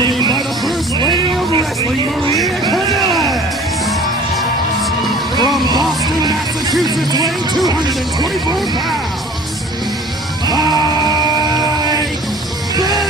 accompanied by the First Lady of Wrestling, Maria Kanellis. From Boston, Massachusetts, weighing 224 pounds, Mike Bennett.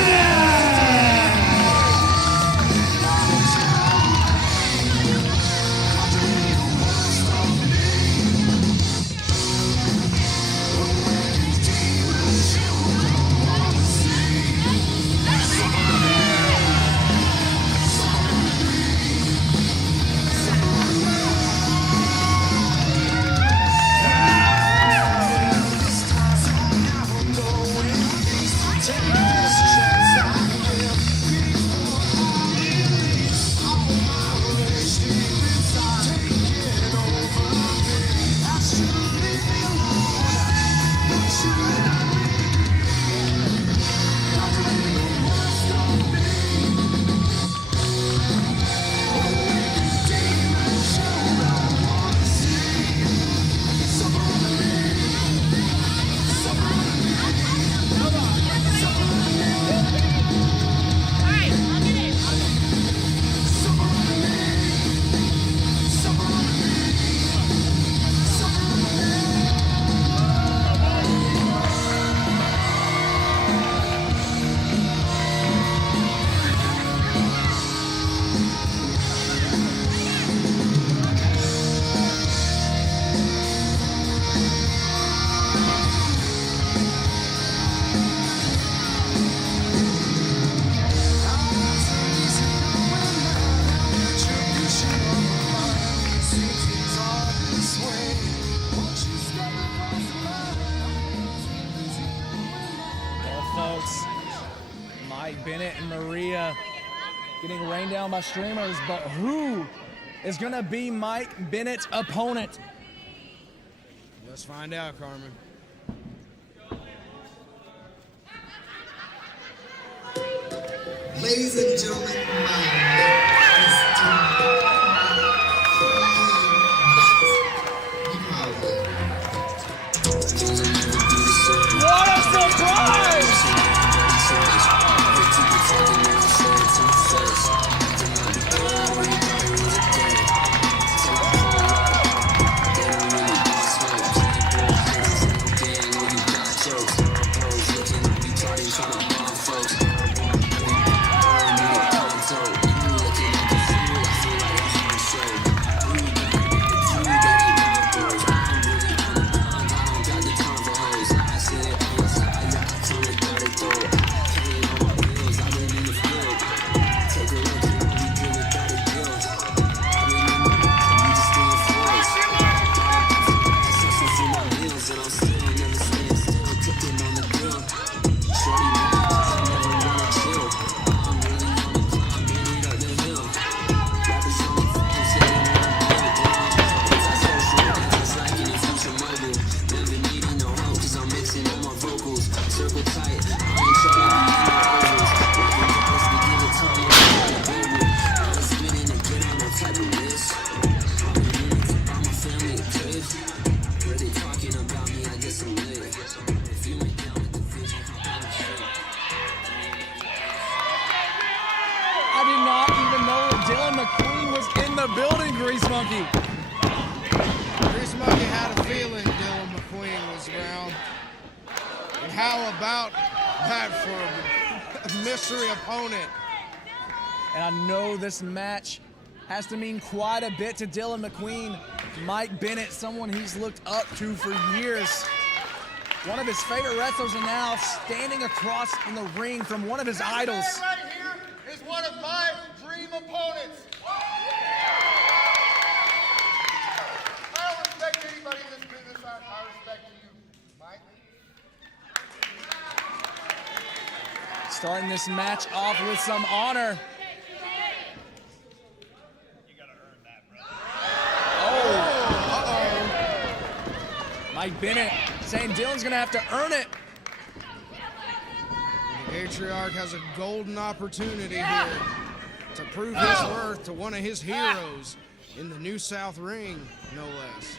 Bennett and Maria getting rained down by streamers, but who is going to be Mike Bennett's opponent? Let's find out, Carmen. Ladies and gentlemen, my name is What a surprise! I did not even know that Dillon McQueen was in the building, Grease Monkey. Grease Monkey had a feeling Dillon McQueen was around. And how about that for a mystery opponent? And I know this match has to mean quite a bit to Dillon McQueen. Mike Bennett, someone he's looked up to for years. One of his favorite wrestlers, and now standing across in the ring from one of his idols. This man right here is one of my dream opponents. I don't respect anybody in this business. I respect you, Mike. Starting this match off with some honor. You gotta earn that, brother. Mike Bennett saying Dillon's gonna have to earn it. The Patriarch has a golden opportunity here to prove his worth to one of his heroes in the New South ring, no less.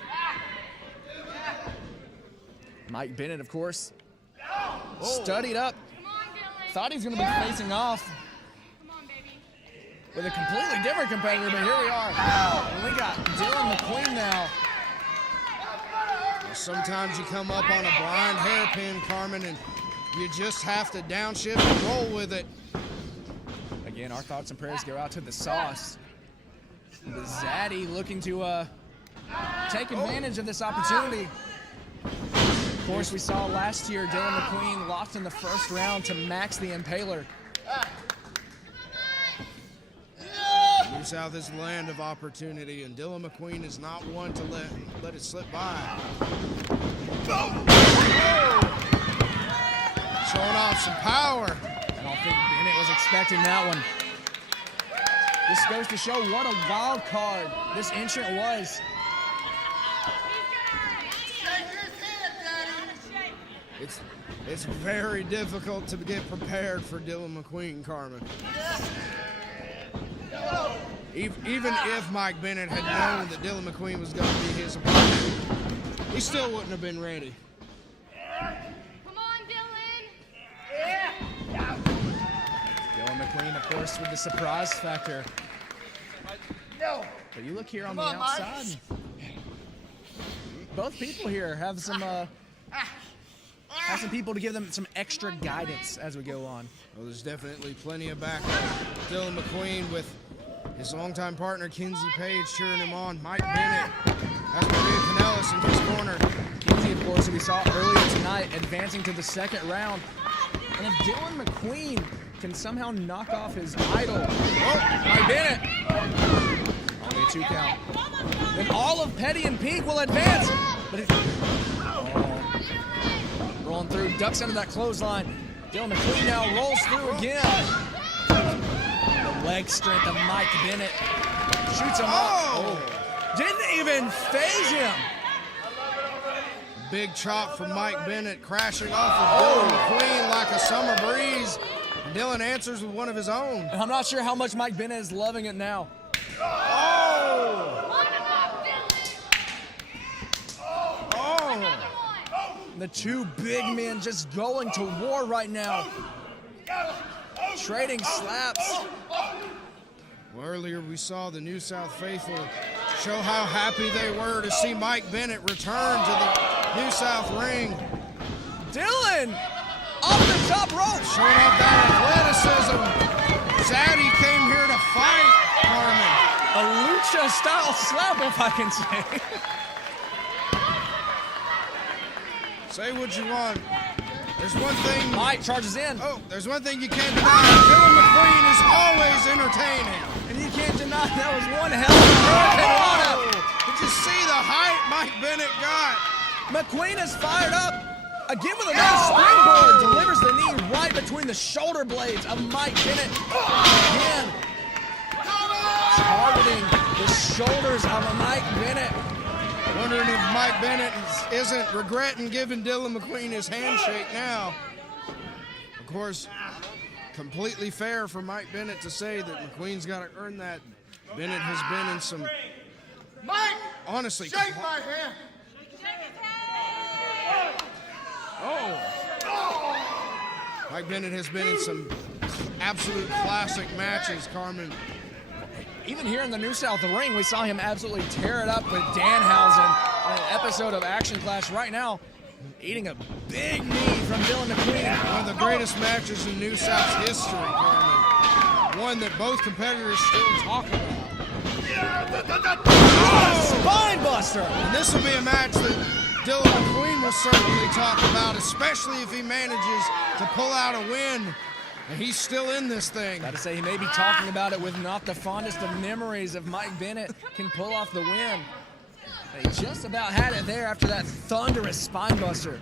Mike Bennett, of course, studied up. Thought he was gonna be facing off with a completely different competitor, but here we are. And we got Dillon McQueen now. Sometimes you come up on a blind hairpin, Carmen, and you just have to downshift and roll with it. Again, our thoughts and prayers go out to the Sauce. The Zaddy looking to take advantage of this opportunity. Of course, we saw last year Dillon McQueen lost in the first round to Max the Impaler. New South is a land of opportunity, and Dillon McQueen is not one to let it slip by. Showing off some power. I don't think Bennett was expecting that one. This goes to show what a wild card this entrant was. It's very difficult to get prepared for Dillon McQueen, Carmen. Even if Mike Bennett had known that Dillon McQueen was going to be his opponent, he still wouldn't have been ready. Come on, Dillon! Dillon McQueen, of course, with the surprise factor. But you look here on the outside. Both people here have some people to give them some extra guidance as we go on. Well, there's definitely plenty of backup. Dillon McQueen with his longtime partner, Kenzie Paige, cheering him on. Mike Bennett has Maria Kanellis in his corner. Kenzie, of course, who we saw earlier tonight, advancing to the second round. And if Dillon McQueen can somehow knock off his idol, Mike Bennett, only a 2 count, then all of Petty and Peak will advance. But rolling through, ducks under that clothesline. Dillon McQueen now rolls through again. The leg strength of Mike Bennett shoots him up. Didn't even phase him. Big chop from Mike Bennett, crashing off of Dillon McQueen like a summer breeze. Dillon answers with one of his own. And I'm not sure how much Mike Bennett is loving it now. The two big men just going to war right now. Trading slaps. Well, earlier we saw the New South faithful show how happy they were to see Mike Bennett return to the New South ring. Dillon off the top rope. Showing off that athleticism. Zaddy came here to fight, Carmen. A lucha style slap, if I can say. Say what you want. There's one thing. Mike charges in. There's one thing you can't deny. Dillon McQueen is always entertaining. And you can't deny that was one hell of a Hurricane. Did you see the height Mike Bennett got? McQueen is fired up. Again with another springboard. Delivers the knee right between the shoulder blades of Mike Bennett. Again, targeting the shoulders of Mike Bennett. Wondering if Mike Bennett isn't regretting giving Dillon McQueen his handshake now. Of course, completely fair for Mike Bennett to say that McQueen's got to earn that. Bennett has been in some, Mike, honestly, shake my hand. Mike Bennett has been in some absolute classic matches, Carmen. Even here in the New South ring, we saw him absolutely tear it up with Danhausen on an episode of Action Clash. Right now, eating a big knee from Dillon McQueen. One of the greatest matches in New South's history, Carmen. One that both competitors still talk about. Spine buster! And this will be a match that Dillon McQueen will certainly talk about, especially if he manages to pull out a win. And he's still in this thing. Gotta say, he may be talking about it with not the fondest of memories of Mike Bennett can pull off the win. He just about had it there after that thunderous spine buster.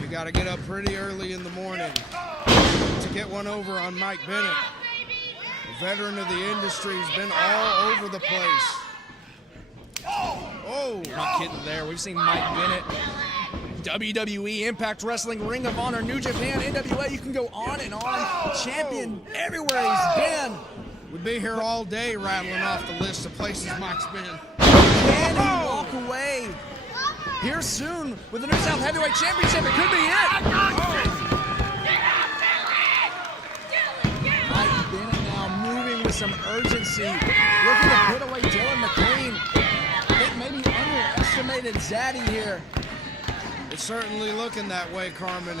You gotta get up pretty early in the morning to get one over on Mike Bennett. A veteran of the industry who's been all over the place. Not kidding there. We've seen Mike Bennett, WWE, Impact Wrestling, Ring of Honor, New Japan, NWA. You can go on and on. Champion everywhere he's been. We'd be here all day rattling off the list of places Mike's been. Can he walk away here soon with the New South Heavyweight Championship? It could be it. Mike Bennett now moving with some urgency, looking to put away Dillon McQueen. I think maybe underestimated Zaddy here. It's certainly looking that way, Carmen.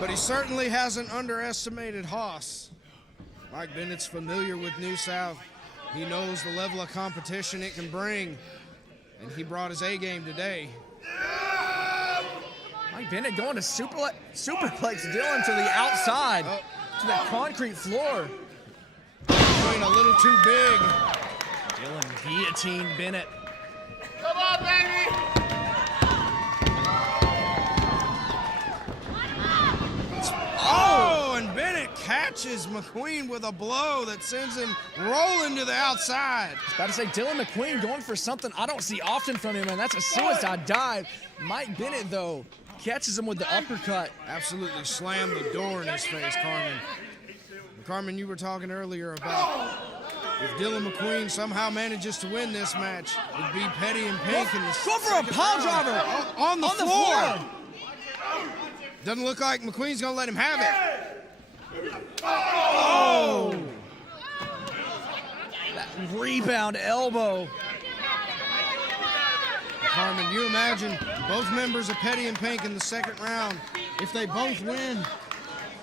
But he certainly hasn't underestimated Haas. Mike Bennett's familiar with New South. He knows the level of competition it can bring, and he brought his A game today. Mike Bennett going to superplex Dillon to the outside, to that concrete floor. Going a little too big. Dillon guillotined Bennett. Come on, baby! Oh, and Bennett catches McQueen with a blow that sends him rolling to the outside. About to say, Dillon McQueen going for something I don't see often from him, and that's a suicide dive. Mike Bennett, though, catches him with the uppercut. Absolutely slammed the door in his face, Carmen. Carmen, you were talking earlier about if Dillon McQueen somehow manages to win this match, it'd be Petty and Pink in the Go for a pile driver on the floor. Doesn't look like McQueen's gonna let him have it. Oh! That rebound elbow. Carmen, you imagine both members of Petty and Pink in the second round. If they both win,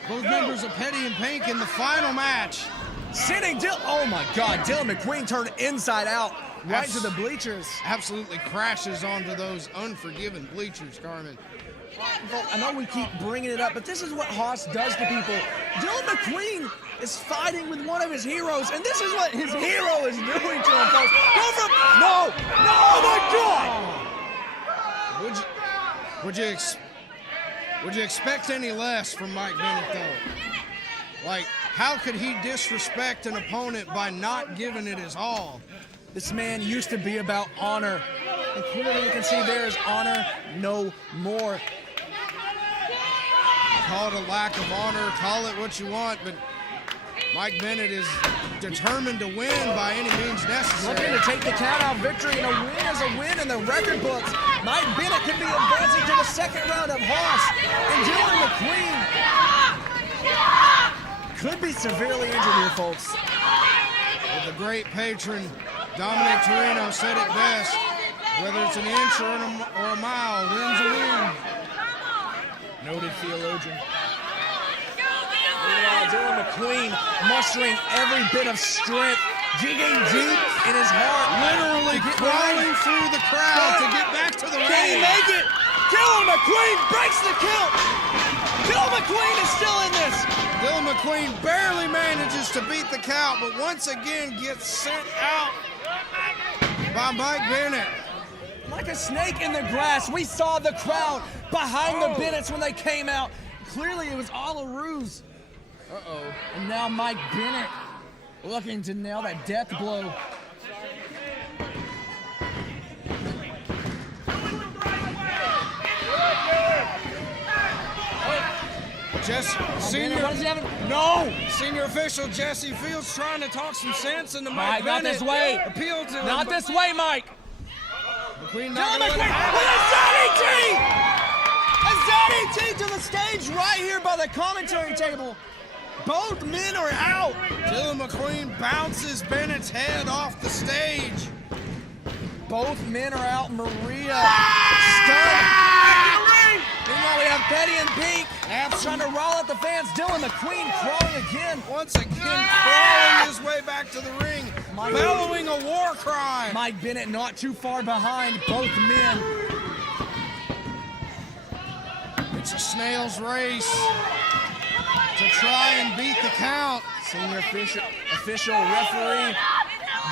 both members of Petty and Pink in the final match. Sitting Dillon, oh my God, Dillon McQueen turned inside out right to the bleachers. Absolutely crashes onto those unforgiving bleachers, Carmen. I know we keep bringing it up, but this is what Haas does to people. Dillon McQueen is fighting with one of his heroes, and this is what his hero is doing to him, folks. Go for no, oh my God! Would you expect any less from Mike Bennett, though? Like, how could he disrespect an opponent by not giving it his all? This man used to be about honor, and clearly you can see there is honor no more. Call it a lack of honor, call it what you want, but Mike Bennett is determined to win by any means necessary. Looking to take the count-out victory, and a win is a win in the record books. Mike Bennett could be advancing to the second round of Haas, and Dillon McQueen could be severely injured here, folks. Well, the great patron, Dominic Torino, said it best. Whether it's an inch or a mile, win's a win. Noted theologian. Meanwhile, Dillon McQueen mustering every bit of strength, digging deep in his heart. Literally crawling through the crowd to get back to the ring. Can he make it? Dillon McQueen breaks the count. Dillon McQueen is still in this. Dillon McQueen barely manages to beat the count, but once again gets sent out by Mike Bennett. Like a snake in the grass, we saw the crowd behind the Bennetts when they came out. Clearly, it was all a ruse. And now Mike Bennett looking to nail that death blow. Senior, what is he having? No! Senior official Jesse Fields trying to talk some sense into Mike, Mike Bennett. not this way. Appeal to him. Not this way, Mike. McQueen Dillon not gonna let him McQueen with a ZDT! A ZDT to the stage right here by the commentary table. Both men are out. Dillon McQueen bounces Bennett's head off the stage. Both men are out. Maria stunned. Meanwhile, we have Petty and Pink trying to roll at the fans. Dillon McQueen crawling again. Once again, crawling his way back to the ring, bellowing a war cry. Mike Bennett not too far behind both men. It's a snail's race to try and beat the count. Senior official referee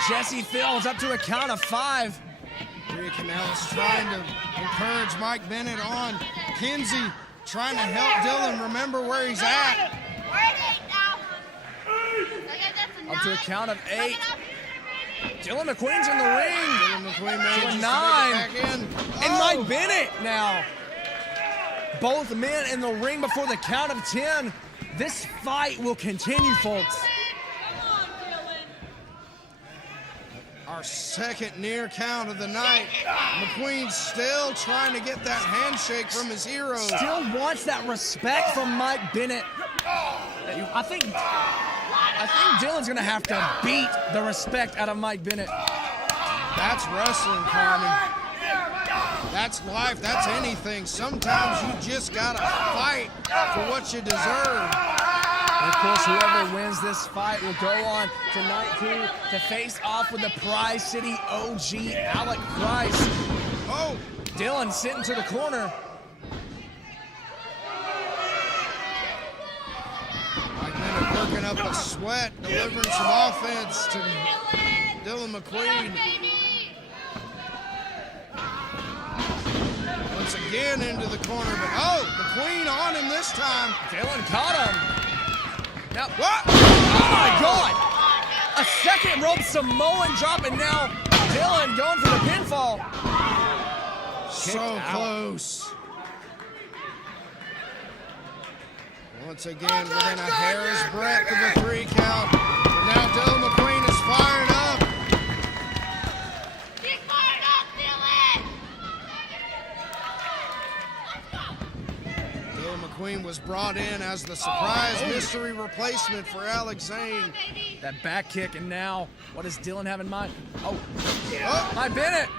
Jesse Fields up to a count of 5. Kanellis trying to encourage Mike Bennett on. Kenzie trying to help Dillon remember where he's at. Up to a count of 8. Dillon McQueen's in the ring. Dillon McQueen manages to 9. make it back in. And Mike Bennett now. Both men in the ring before the count of 10. This fight will continue, folks. Our second near count of the night. McQueen still trying to get that handshake from his hero. Still wants that respect from Mike Bennett. I think I think Dillon's gonna have to beat the respect out of Mike Bennett. That's wrestling, Carmen. That's life, that's anything. Sometimes you just gotta fight for what you deserve. And of course, whoever wins this fight will go on tonight to face off with the Prize City OG, Alec Price. Oh, Dillon sitting to the corner. Mike Bennett working up a sweat, delivering some offense to Dillon McQueen. Once again into the corner, but McQueen on him this time. Dillon caught him. Now, What? oh my God! A second rope Samoan drop, and now Dillon going for the pinfall. So out. close. Once again, within a hair's breadth of a 3 count. But now Dillon McQueen is fired up. Get fired up, Dillon! Dillon McQueen was brought in as the surprise mystery replacement for Alexxa. That back kick, and now what does Dillon have in mind? Oh, Oh, Mike Bennett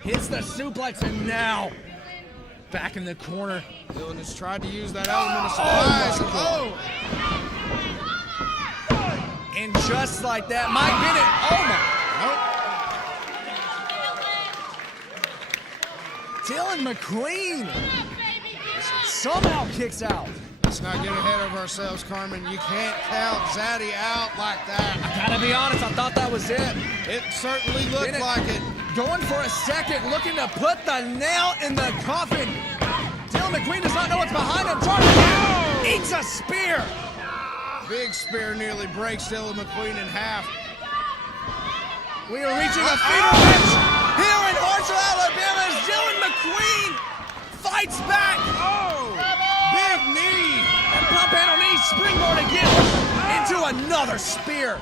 hits the suplex, and now back in the corner. Dillon has tried to use that element of surprise. my And just like that, Mike Bennett, oh my. Dillon McQueen somehow kicks out. Let's not get ahead of ourselves, Carmen. You can't count Zaddy out like that. Gotta be honest, I thought that was it. It certainly looked Bennett like it. going for a second, looking to put the nail in the coffin. Dillon McQueen does not know what's behind him. Eats a spear. Big spear nearly breaks Dillon McQueen in half. We are reaching a fever pitch here in Hartselle, Alabama, as Dillon McQueen fights back. Oh, big knee. And pump handle knee, springboard again into another spear.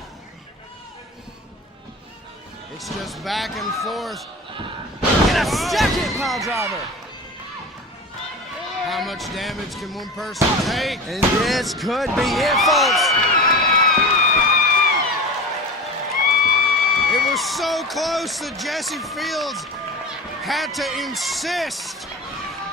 It's just back and forth. And a second pile driver. How much damage can one person take? And this could be it, folks. It was so close that Jesse Fields had to insist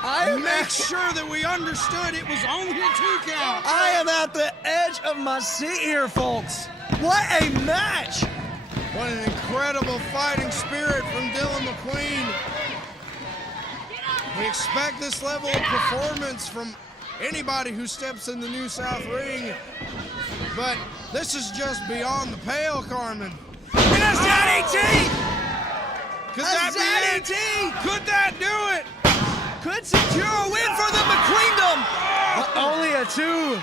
and make sure that we understood it was only a 2 count. I am at the edge of my seat here, folks. What a match. What an incredible fighting spirit from Dillon McQueen. We expect this level of performance from anybody who steps in the New South ring, but this is just beyond the pale, Carmen. And a Zaddy T! Could that be it? Could that do it? Could secure a win for the McQueendom. But only a 2.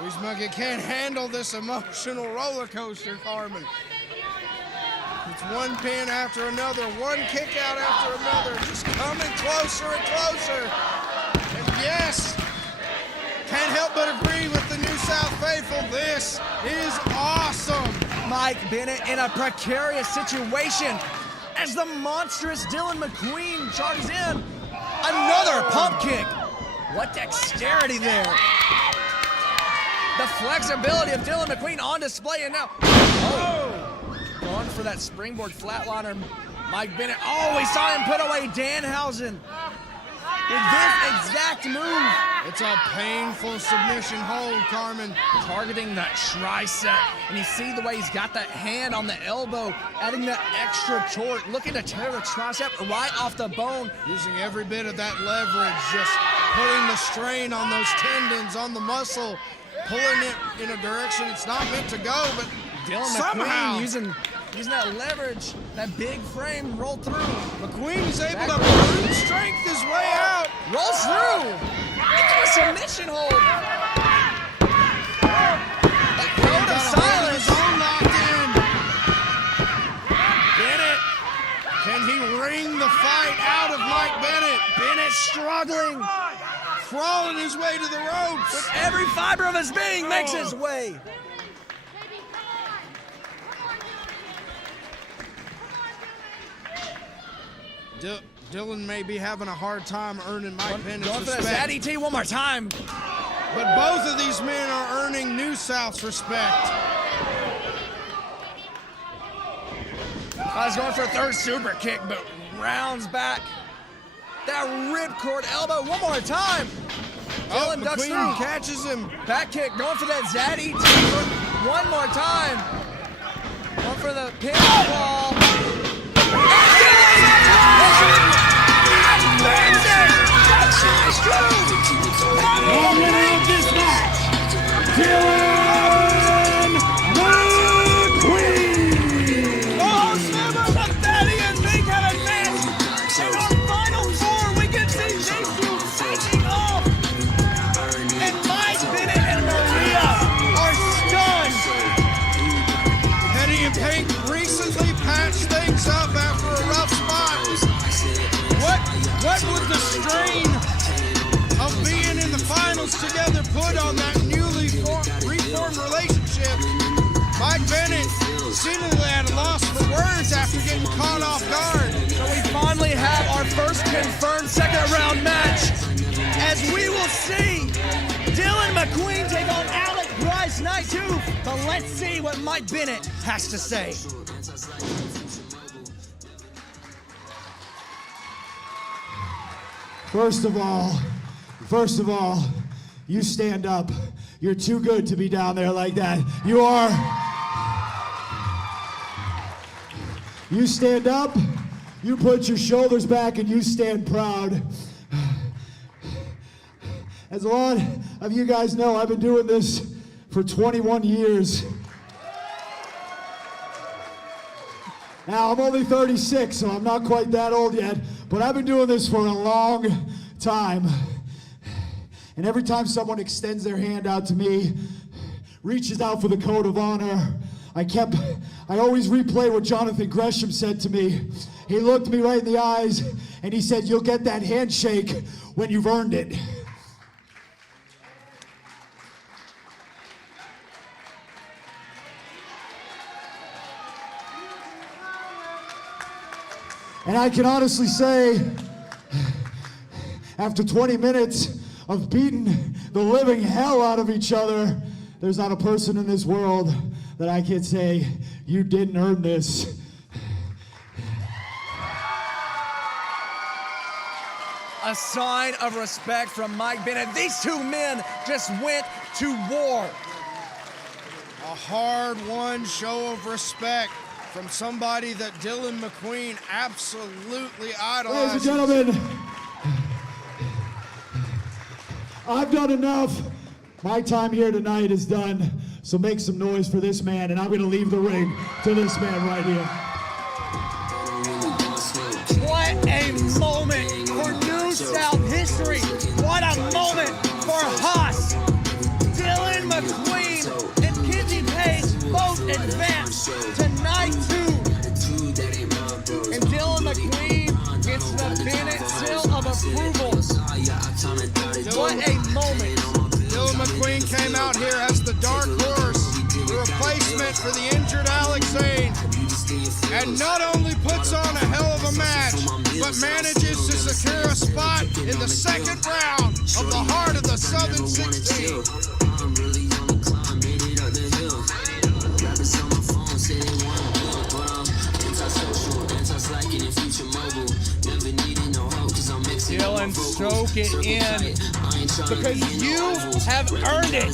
Grease Monkey can't handle this emotional roller coaster, Carmen. It's one pin after another, one kick out after another, just coming closer and closer. And yes, can't help but agree with the New South faithful. This is awesome. Mike Bennett in a precarious situation as the monstrous Dillon McQueen charges in. Another pump kick. What dexterity there. The flexibility of Dillon McQueen on display, and now, going for that springboard flatliner. Mike Bennett, we saw him put away Danhausen with this exact move. It's a painful submission hold, Carmen. Targeting that tricep, and you see the way he's got that hand on the elbow, adding that extra torque, looking to tear the tricep right off the bone. Using every bit of that leverage, just putting the strain on those tendons, on the muscle, pulling it in a direction it's not meant to go, but Dillon somehow McQueen using that leverage, that big frame, roll through. McQueen is able to brute strength his way out. Rolls through. Into a submission hold. That code of silence. Locked in. Bennett. Can he wring the fight out of Mike Bennett? Bennett struggling. Crawling his way to the ropes. With every fiber of his being makes his way. Dillon may be having a hard time earning Mike Bennett's Going for the respect. Zaddy T one more time. But both of these men are earning New South's respect. He's going for a third super kick, but rounds back. That ripcord elbow one more time. Dillon ducks through. McQueen catches him. Back kick, going for that zaddy one more time. Going for the pinfall. And winner of this match, Dillon McQueen. Oh, Slimmer, the Fatty and Mink have advanced. In our final four, we can see these two facing off. And Mike Bennett and Maria are stunned. Eddie and Pink recently patched things up after a rough spot. What would the strain of being in the finals together put on that newly reformed relationship? Mike Bennett seemingly at a loss for words after getting caught off guard. So we finally have our first confirmed second round match, as we will see Dillon McQueen take on Alexxa night 2. But let's see what Mike Bennett has to say. First of all, you stand up. You're too good to be down there like that. You are. You stand up, you put your shoulders back, and you stand proud. As a lot of you guys know, I've been doing this for 21 years. Now, I'm only 36, so I'm not quite that old yet, but I've been doing this for a long time. And every time someone extends their hand out to me, reaches out for the code of honor, I always replay what Jonathan Gresham said to me. He looked me right in the eyes and he said, "You'll get that handshake when you've earned it." And I can honestly say, after 20 minutes of beating the living hell out of each other, there's not a person in this world that I can say, "You didn't earn this." A sign of respect from Mike Bennett. These two men just went to war. A hard-won show of respect from somebody that Dillon McQueen absolutely idolizes. Ladies and gentlemen, I've done enough. My time here tonight is done. So make some noise for this man, and I'm going to leave the ring to this man right here. What a moment for New South history. What a moment for Haas. Dillon McQueen and Kenzie Paige both advanced to night 2. And Dillon McQueen gets the Bennett seal of approval. What a moment. Dillon McQueen came out here as the dark horse, the replacement for the injured Alexxa, and not only puts on a hell of a match, but manages to secure a spot in the second round of the heart of the Southern 16. Dillon, soak it in, because you have earned it.